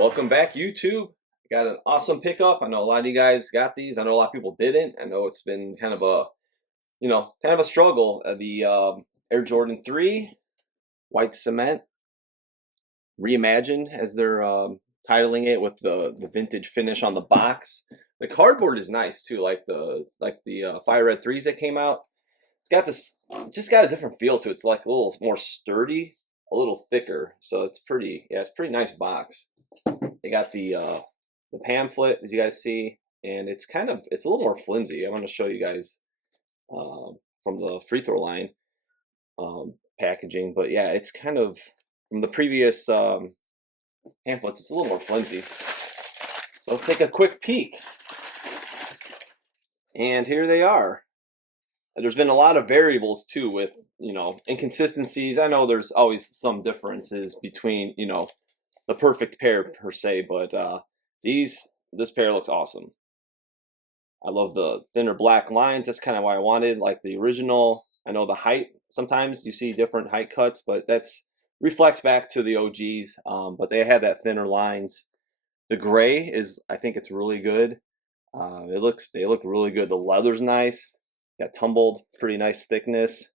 Welcome back, YouTube. Got an awesome pickup. I know a lot of you guys got these. I know a lot of people didn't. I know it's been kind of a, kind of a struggle. The Air Jordan 3 white cement reimagined, as they're titling it, with the vintage finish on the box. The cardboard is nice too, like the Fire Red 3s that came out. It's got this, just got a different feel to it. It's like a little more sturdy, a little thicker. So it's pretty, yeah, it's a pretty nice box. They got the pamphlet, as you guys see, and it's a little more flimsy. I want to show you guys from the free throw line packaging, but yeah, it's kind of from the previous pamphlets. It's a little more flimsy. So let's take a quick peek, and here they are. There's been a lot of variables too with inconsistencies. I know there's always some differences between the perfect pair per se, but this pair looks awesome. I love the thinner black lines. That's kind of why I wanted, like the original. I know the height, sometimes you see different height cuts, but that's reflects back to the OGs. But they had that thinner lines. The gray is, I think it's really good. They look really good. The leather's nice. Got tumbled, pretty nice thickness.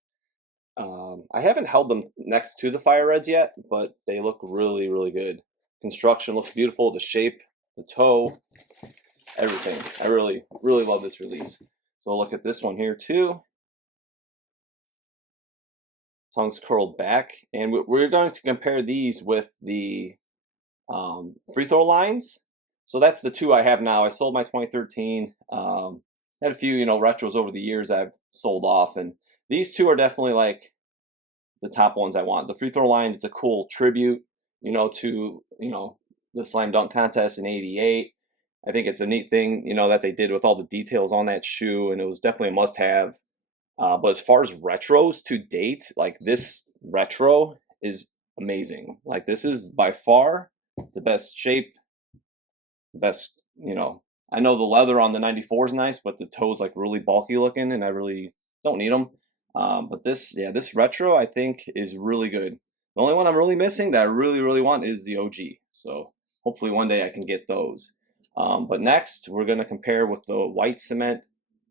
I haven't held them next to the Fire Reds yet, but they look really, really good. Construction looks beautiful. The shape, the toe, everything. I really, really love this release. So I'll look at this one here too. Tongue's curled back, and we're going to compare these with the free throw lines. So that's the two I have now. I sold my 2013. Had a few, retros over the years I've sold off, and these two are definitely like the top ones I want. The free throw line, it's a cool tribute, to the slam dunk contest in '88. I think it's a neat thing, that they did with all the details on that shoe, and it was definitely a must-have. But as far as retros to date, like this retro is amazing. Like this is by far the best shape, the best, I know the leather on the 94 is nice, but the toe's like really bulky looking, and I really don't need them. But this retro I think is really good. The only one I'm really missing that I really, really want is the OG. So hopefully one day I can get those. But next we're gonna compare with the white cement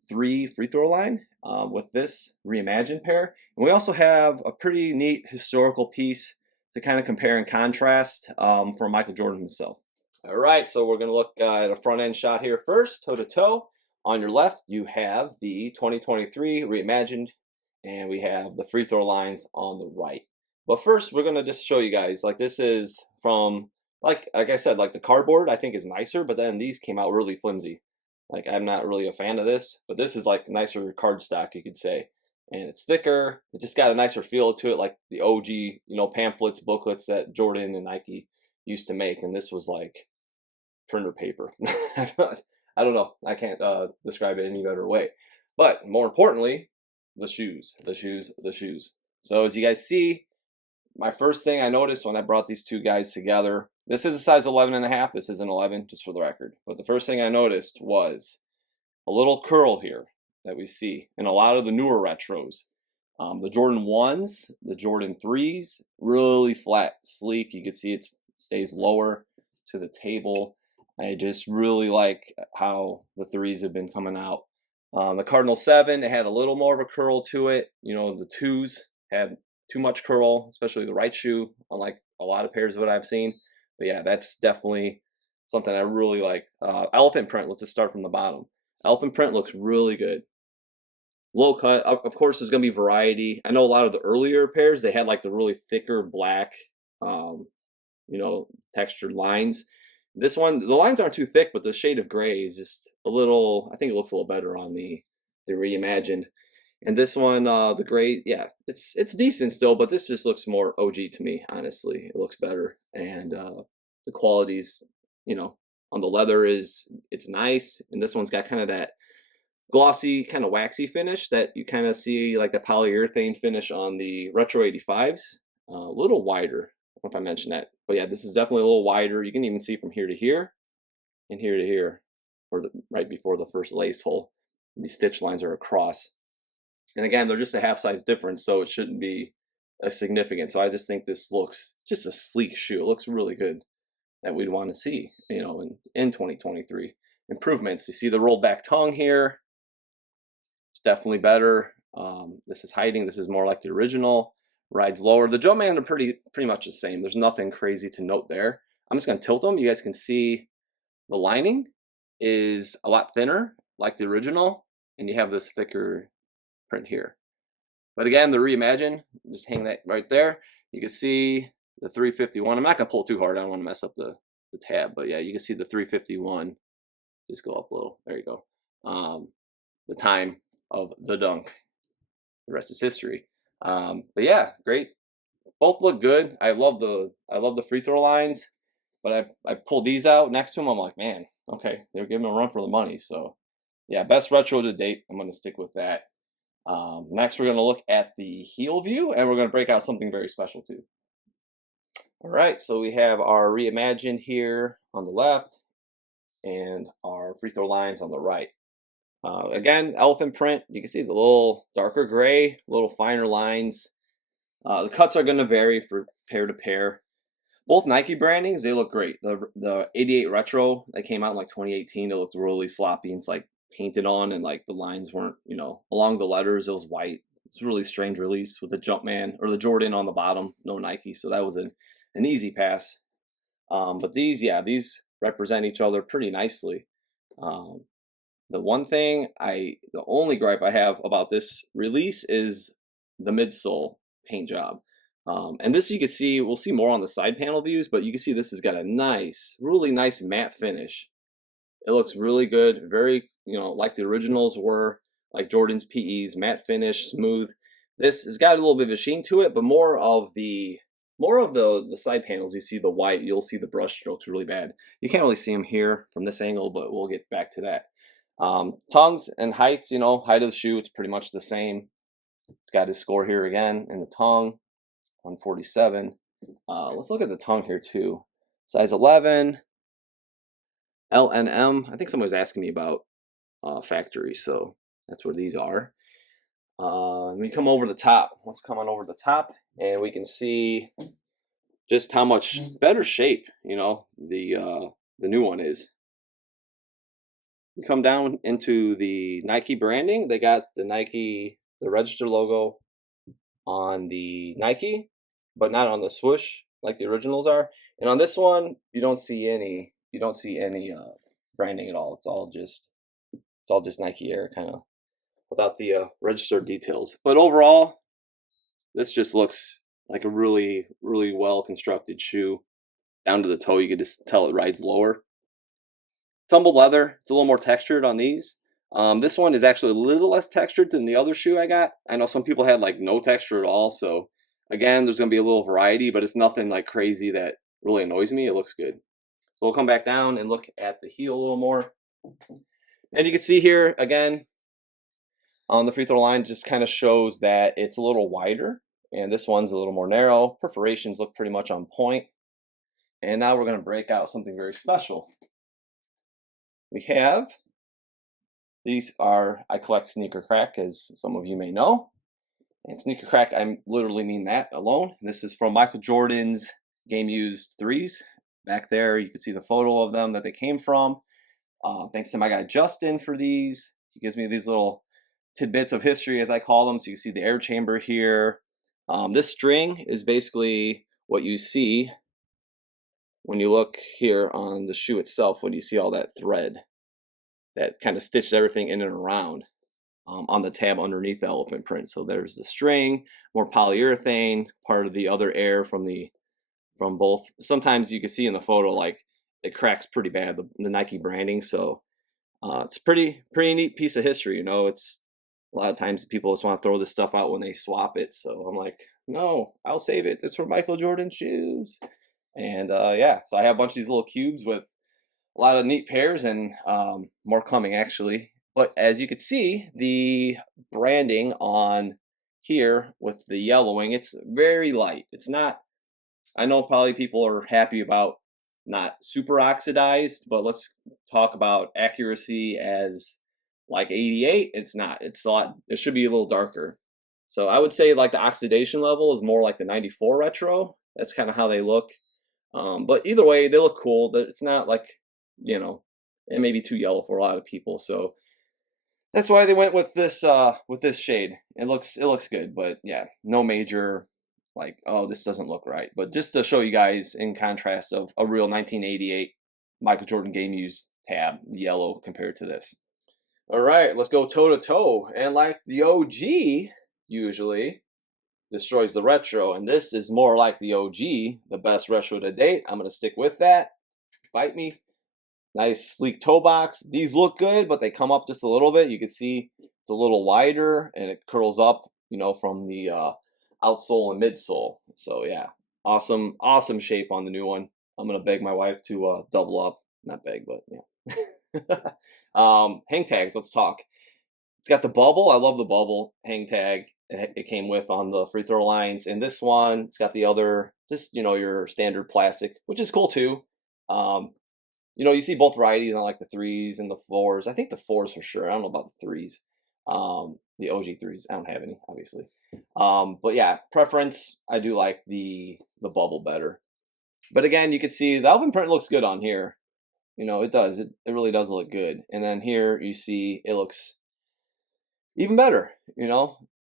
3 free throw line with this reimagined pair. And we also have a pretty neat historical piece to kind of compare and contrast from Michael Jordan himself. All right, so we're going to look at a front end shot here first, toe to toe. On your left, you have the 2023 reimagined, and we have the free throw lines on the right. But first, we're going to just show you guys, like this is from, like I said, like the cardboard I think is nicer, but then these came out really flimsy. Like I'm not really a fan of this, but this is like nicer cardstock, you could say. And it's thicker. It just got a nicer feel to it, like the OG, pamphlets, booklets that Jordan and Nike used to make. And this was like printer paper. I don't know. I can't describe it any better way. But more importantly, the shoes. So as you guys see, my first thing I noticed when I brought these two guys together, this is a size 11.5. This is an 11, just for the record. But the first thing I noticed was a little curl here that we see in a lot of the newer retros. The Jordan 1s, the Jordan 3s, really flat, sleek. You can see it stays lower to the table. I just really like how the 3s have been coming out. The Cardinal 7, it had a little more of a curl to it. The 2s had too much curl, especially the right shoe, unlike a lot of pairs of it I've seen. But yeah, that's definitely something I really like. Elephant print, let's just start from the bottom. Elephant print looks really good. Low cut, of course, there's going to be variety. I know a lot of the earlier pairs, they had like the really thicker black, textured lines. This one, the lines aren't too thick, but the shade of gray is just a little, I think it looks a little better on the reimagined. And this one, the gray, yeah, it's decent still, but this just looks more OG to me, honestly. It looks better. And the qualities, on the leather it's nice. And this one's got kind of that glossy, kind of waxy finish that you kind of see like the polyurethane finish on the Retro 85s. A little wider. I don't know if I mentioned that. But yeah, this is definitely a little wider. You can even see from here to here and here to here, or right before the first lace hole. These stitch lines are across. And again, they're just a half size difference, so it shouldn't be significant. So I just think this looks just a sleek shoe. It looks really good. that we'd want to see, in 2023. Improvements. You see the rolled back tongue here. It's definitely better. This is hiding. This is more like the original. Rides lower. The Jumpman are pretty much the same. There's nothing crazy to note there. I'm just going to tilt them. You guys can see the lining is a lot thinner, like the original, and you have this thicker print here. But again, the Reimagine, just hang that right there. You can see the 351. I'm not going to pull too hard. I don't want to mess up the tab. But yeah, you can see the 351. Just go up a little. There you go. The time of the dunk. The rest is history. But yeah, great. Both look good. I love the free throw lines. But I pulled these out next to them. I'm like, man, okay, they're giving a run for the money. So yeah, best retro to date. I'm going to stick with that. Next, we're going to look at the heel view, and we're going to break out something very special too. All right, so we have our Reimagined here on the left, and our free throw lines on the right. Again, elephant print. You can see the little darker gray, little finer lines. The cuts are going to vary for pair to pair. Both Nike brandings, they look great. The 88 Retro that came out in like 2018, it looked really sloppy. It's like painted on, and like the lines weren't, along the letters, it was white. It's a really strange release with the Jumpman or the Jordan on the bottom, no Nike. So that was an easy pass. But these represent each other pretty nicely. The only gripe I have about this release is the midsole paint job. And this you can see, we'll see more on the side panel views, but you can see this has got a really nice matte finish. It looks really good, very, like the originals were, like Jordan's PEs, matte finish, smooth. This has got a little bit of a sheen to it, but more of the side panels, you see the white, you'll see the brush strokes really bad. You can't really see them here from this angle, but we'll get back to that. Tongues and heights, height of the shoe, it's pretty much the same. It's got his score here again in the tongue, 147. Let's look at the tongue here too. Size 11, LNM. I think someone was asking me about factory, so that's where these are. We come over the top. Let's come on over the top, and we can see just how much better shape, the new one is. We come down into the Nike branding. They got the register logo on the Nike, but not on the swoosh like the originals are. And on this one, you don't see any branding at all. It's all just Nike Air, kind of without the registered details. But overall, this just looks like a really, really well constructed shoe. Down to the toe, you can just tell it rides lower. Tumbled leather. It's a little more textured on these. This one is actually a little less textured than the other shoe I got. I know some people had like no texture at all. So again, there's going to be a little variety, but it's nothing like crazy that really annoys me. It looks good. So we'll come back down and look at the heel a little more. And you can see here, again, on the free throw line, just kind of shows that it's a little wider. And this one's a little more narrow. Perforations look pretty much on point. And now we're going to break out something very special. We have, I collect Sneaker Crack, as some of you may know. And Sneaker Crack, I literally mean that alone. This is from Michael Jordan's game used threes. Back there, you can see the photo of them that they came from. Thanks to my guy Justin for these. He gives me these little tidbits of history, as I call them. So you see the air chamber here. This string is basically what you see when you look here on the shoe itself, when you see all that thread that kind of stitched everything in and around on the tab underneath the elephant print. So there's the string, more polyurethane, part of the other air from both. Sometimes you can see in the photo, like it cracks pretty bad, the Nike branding. So it's pretty neat piece of history. It's a lot of times people just want to throw this stuff out when they swap it. So I'm like, no, I'll save it. It's for Michael Jordan shoes. And yeah, so I have a bunch of these little cubes with a lot of neat pairs, and more coming actually. But as you can see, the branding on here with the yellowing, it's very light. It's not, I know probably people are happy about not super oxidized, but let's talk about accuracy as like 88. It's not. It's a lot. It should be a little darker. So I would say like the oxidation level is more like the 94 Retro. That's kind of how they look. But either way, they look cool. It's not like, you know, it may be too yellow for a lot of people. So that's why they went with this shade. It looks good, but yeah, no major like, oh, this doesn't look right. But just to show you guys in contrast of a real 1988 Michael Jordan game used tab, yellow compared to this. All right, let's go toe to toe. And like the OG usually destroys the retro, and this is more like the OG, the best retro to date. I'm gonna stick with that. Bite me. Nice sleek toe box. These look good, but they come up just a little bit. You can see it's a little wider and it curls up, from the outsole and midsole. So yeah, awesome, awesome shape on the new one. I'm gonna beg my wife to double up. Not beg, but yeah. Hang tags. Let's talk. It's got the bubble. I love the bubble hang tag. It came with on the free throw lines, and this one it's got the other, just your standard plastic, which is cool too. Um, you see both varieties on like the threes and the fours. I think the fours for sure. I don't know about the threes. The OG threes. I don't have any, obviously. But yeah, preference. I do like the bubble better. But again, you can see the Alvin print looks good on here. It does. It really does look good. And then here you see it looks even better.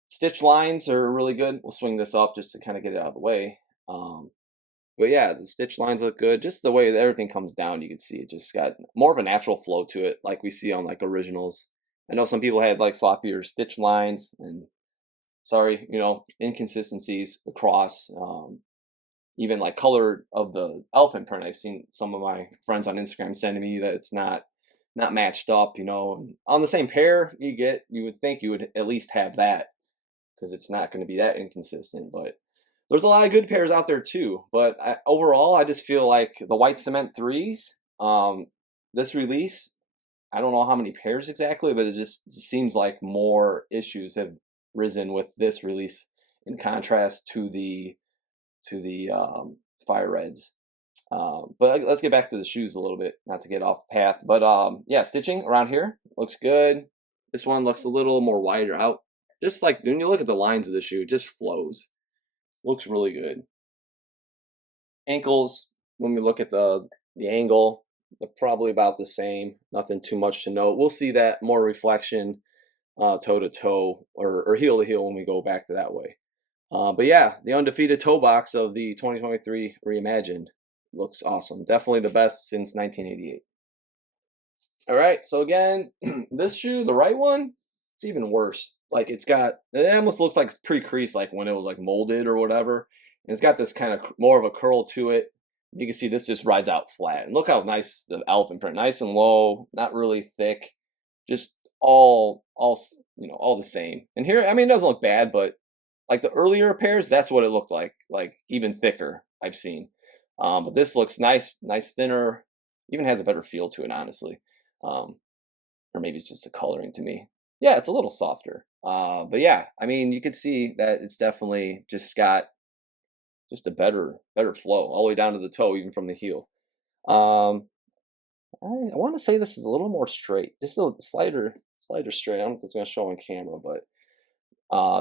Stitch lines are really good. We'll swing this up just to kind of get it out of the way. But yeah, the stitch lines look good. Just the way that everything comes down, you can see it just got more of a natural flow to it, like we see on like originals. I know some people had like sloppier stitch lines, and sorry, inconsistencies across. Even like color of the elephant print. I've seen some of my friends on Instagram sending me that it's not matched up. On the same pair, you would think you would at least have that because it's not going to be that inconsistent, but there's a lot of good pairs out there too. But overall, I just feel like the white cement threes, this release, I don't know how many pairs exactly, but it just seems like more issues have risen with this release in contrast to the fire reds. But let's get back to the shoes a little bit, not to get off path. But yeah, stitching around here looks good. This one looks a little more wider out. Just like when you look at the lines of the shoe, it just flows. Looks really good. Ankles, when we look at the angle, they're probably about the same. Nothing too much to note. We'll see that more reflection toe to toe or heel to heel when we go back to that way. But yeah, the undefeated toe box of the 2023 reimagined looks awesome. Definitely the best since 1988. All right, so again, this shoe, the right one, it's even worse. Like it almost looks like it's pre-creased, like when it was like molded or whatever. And it's got this kind of more of a curl to it. You can see this just rides out flat. And look how nice the elephant print, nice and low, not really thick, just all the same. And here, I mean, it doesn't look bad, but like the earlier pairs, that's what it looked like even thicker. I've seen, but this looks nice thinner. Even has a better feel to it, honestly. Um, or maybe it's just the coloring to me. Yeah, it's a little softer. But yeah, I mean, you could see that it's definitely just got just a better flow all the way down to the toe, even from the heel. Um, I want to say this is a little more straight, just a slighter straight. I don't know if it's going to show on camera, but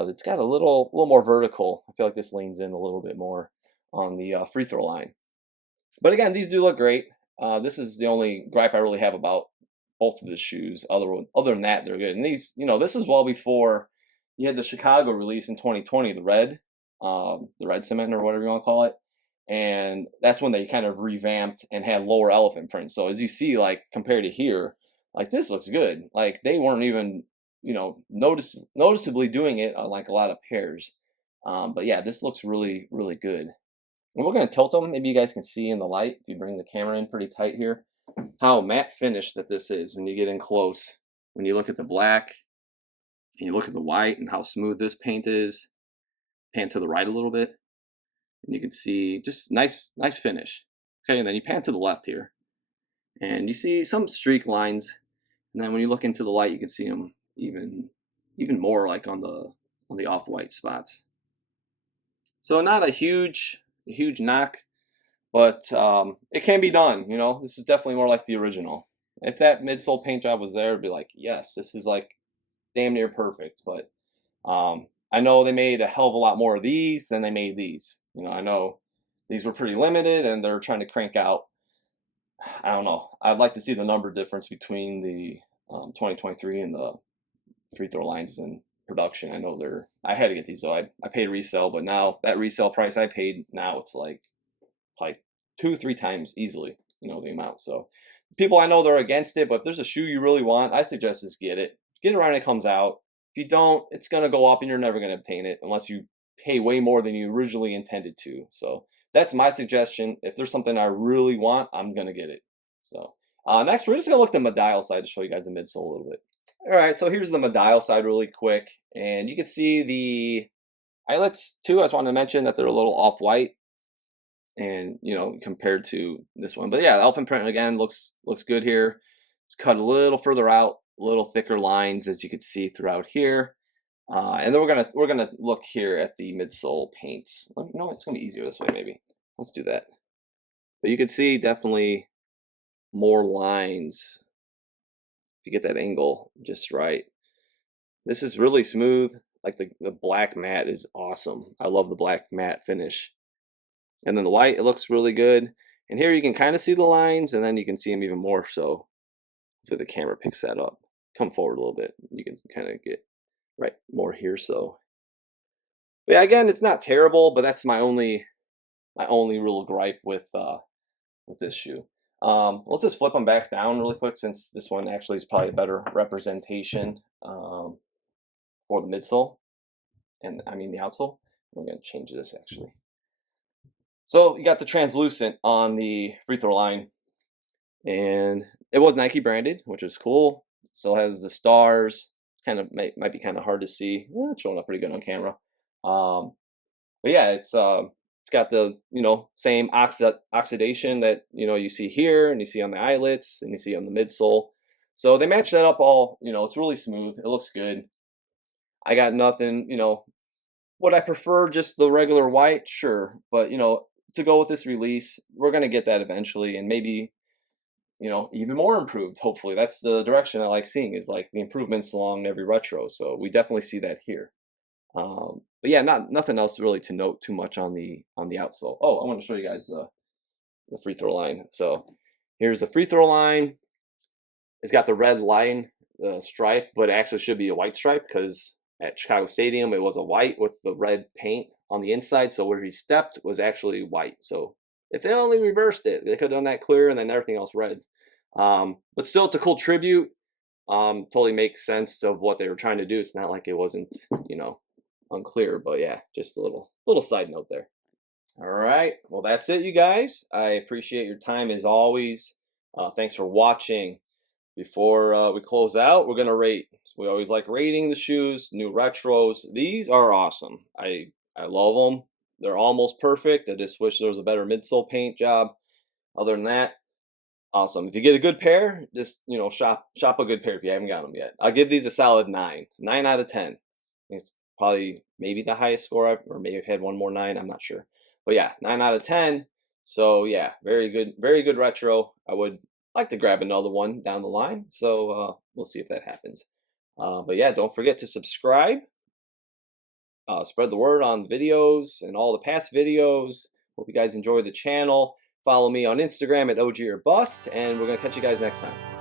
it's got a little more vertical. I feel like this leans in a little bit more on the free throw line. But again, these do look great. This is the only gripe I really have about both of the shoes. Other than that, they're good. And these, this was well before you had the Chicago release in 2020, the red cement or whatever you want to call it. And that's when they kind of revamped and had lower elephant print. So as you see, like compared to here, like this looks good. Like they weren't even, noticeably doing it on like a lot of pairs. But yeah, this looks really, really good. And we're going to tilt them. Maybe you guys can see in the light, if you bring the camera in pretty tight here, how matte finish that this is when you get in close. When you look at the black and you look at the white and how smooth this paint is, pan to the right a little bit, and you can see just nice finish. Okay, and then you pan to the left here, and you see some streak lines. And then when you look into the light, you can see them even more like on the off-white spots. So not a huge knock, but it can be done. This is definitely more like the original. If that midsole paint job was there, it'd be like, yes, this is like damn near perfect. But I know they made a hell of a lot more of these than they made these. I know these were pretty limited, and they're trying to crank out. I don't know. I'd like to see the number difference between the 2023 and the free throw lines in production. I know they're. I had to get these though. I paid resale, but now that resale price I paid now it's like 2-3 times easily. You know the amount. So people I know they're against it, but if there's a shoe you really want, I suggest just get it. Get it right when it comes out. If you don't, it's gonna go up, and you're never gonna obtain it unless you pay way more than you originally intended to. So that's my suggestion. If there's something I really want, I'm gonna get it. So next, we're just gonna look at the Medial side to show you guys the midsole a little bit. All right, so here's the Medial side really quick, and you can see the eyelets too. I just wanted to mention that they're a little off-white, and compared to this one. But yeah, the elephant print again looks good here. It's cut a little further out, a little thicker lines as you can see throughout here. And then we're gonna look here at the midsole paints. It's gonna be easier this way maybe. Let's do that. But you can see definitely more lines if you get that angle just right. This is really smooth. Like the black matte is awesome. I love the black matte finish. And then the white, it looks really good. And here you can kind of see the lines, and then you can see them even more so if the camera picks that up. Come forward a little bit. You can kind of get right more here. So but yeah, again, it's not terrible, but that's my only real gripe with this shoe. Let's just flip them back down really quick, since this one actually is probably a better representation for the midsole, and I mean the outsole. We're going to change this actually. So you got the translucent on the free throw line, and it was Nike branded, which was cool. Still has the stars. It's kind of might be kind of hard to see. Well, it's showing up pretty good on camera. But yeah, it's got the same oxidation that you see here, and you see on the eyelets, and you see on the midsole. So they match that up all. It's really smooth. It looks good. I got nothing. Would I prefer just the regular white? Sure, but to go with this release, we're gonna get that eventually, and maybe even more improved. Hopefully, that's the direction I like seeing, is like the improvements along every retro. So we definitely see that here. But yeah, nothing else really to note too much on the outsole. Oh, I want to show you guys the free throw line. So here's the free throw line. It's got the red line stripe, but it actually should be a white stripe, because at Chicago Stadium it was a white with the red paint on the inside. So where he stepped was actually white. So if they only reversed it, they could have done that clear and then everything else red. But still, it's a cool tribute. Totally makes sense of what they were trying to do. It's not like it wasn't unclear, but yeah, just a little side note there. All right, well, that's it, you guys. I appreciate your time as always. Thanks for watching. Before we close out, we're gonna rate. We always like rating the shoes, new retros. These are awesome. I love them. They're almost perfect. I just wish there was a better midsole paint job. Other than that, awesome. If you get a good pair, just shop a good pair if you haven't got them yet. I'll give these a solid 9 out of 10. It's probably maybe the highest score or maybe I've had one more 9. I'm not sure, but yeah, 9 out of 10. So yeah, very good retro. I would like to grab another one down the line. So we'll see if that happens. But yeah, don't forget to subscribe. Spread the word on the videos and all the past videos. Hope you guys enjoy the channel. Follow me on Instagram at OG or Bust, and we're gonna catch you guys next time.